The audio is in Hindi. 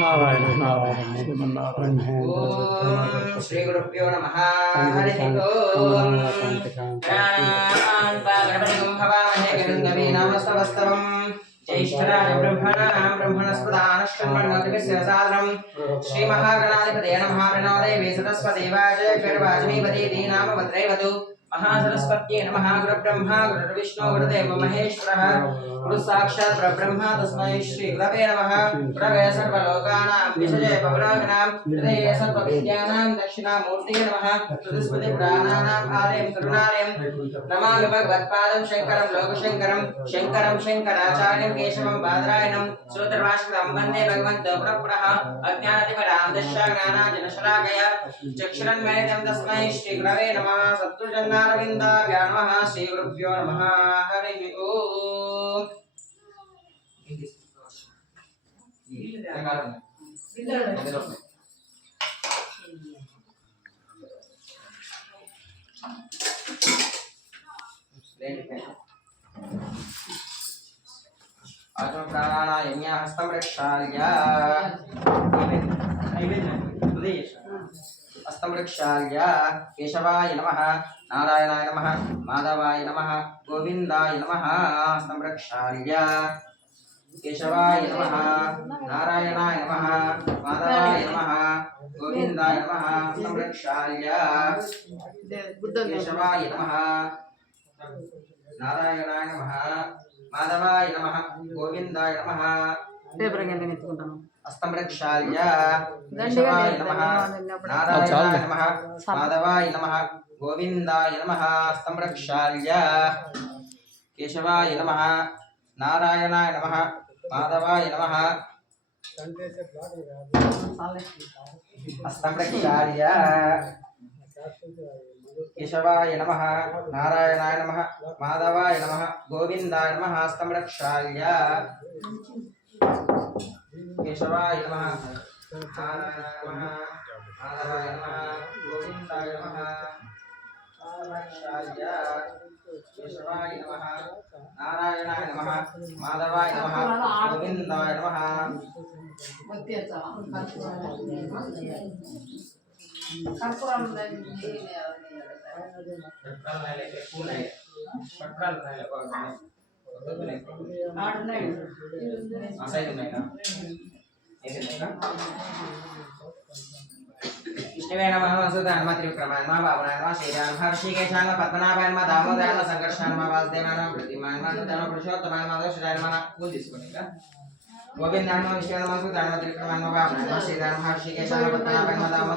నారాయణ నారాయణ శ్రీమన్నారాయణ. శ్రీ గురుభ్యో నమ. హరి జ్యేష్ఠరాజ బ్రహ్మణాం బ్రహ్మణస్పదానశ్రమణోదిశిరసాద్రం శ్రీమహాగణాధిపతే నమః ప్రణోదే వేసతస్వదేవాజయ గర్వాజమీపతి భద్రైవతు महासरस्वत्यै नमः। गुरुब्रह्मा, गुरुर्विष्णु, गुरुदेव, महेश्वरः। गुरु साक्षात् परब्रह्म तस्मै श्री गुरवे नमः। गुरवे सर्वलोकानां विषये हृदये नमः। आलयं, करुणालयं। नमामि भगवत्पादं शङ्करं, लोकशङ्करं। शङ्करं शङ्कराचार्यं केशवं बादरायणं। वंदे अज्ञानतिपरां तस्मै श्रीगुरवे नमः। सत्तुजन्नारविन्दाभ्या नमः श्रीगुरुभ्यो नमः हरिः ओम् आत्म प्राणायाम्य हस्तं रक्षाल्य हस्तं रक्षाल्य केशवाय नमः నారాయణాయ నమ మాధవాయ నమ గోవిందాయ నమ సంరక్షాయ కేశవాయ నమ నారాయణాయ నమ మాధవాయ నమ గోవిందాయ నమ సంరక్షాయ కేశవాయ నమ నారాయణాయ నమ మాధవాయ నమ గోవిందాయ నమ పేపర్ గంట ఎత్తుకుంటాను. అస్తమృక్షాయ గణేశాయ నమః. నారాయణాయ నమః. మాధవాయ నమః. గోవిందాయ నమః. అస్తమృక్షాయ కేశవాయ నమః. నారాయణాయ నమః. మాధవాయ నమః. అస్తమృక్షాయ కేశవాయ నమ. నారాయణాయ నమ. మాధవాయ నమ. గోవిందాయ నమ. హస్తమరక్షాయ केशवाय नमः। नारायणाय नमः। माधवाय नमः। गोविन्दाय नमः। केशवाय नमः। नारायणाय नमः। माधवाय नमः। गोविन्दाय नमः। విష్ణువే నమ వసుదాన్మ త్రివిక్రమాన్మ బాబునాన్మ శ్రీరామ హర్షికేశాన్మ పద్మనాభాన్మ దామోదరాన్మ సంకర్షాన్మ వాసుదేవాన్మ ప్రతిమాన్మ నూతన పురుషోత్తమాన్మ దోషరాన్మ పూజ తీసుకోండి ఇంకా గోవిందాన్మ విష్ణువన్మ సుదాన్మ త్రివిక్రమాన్మ బాబునాన్మ శ్రీరామ హర్షికేశాన్మ పద్మనాభాన్మ దామోదరాన్మ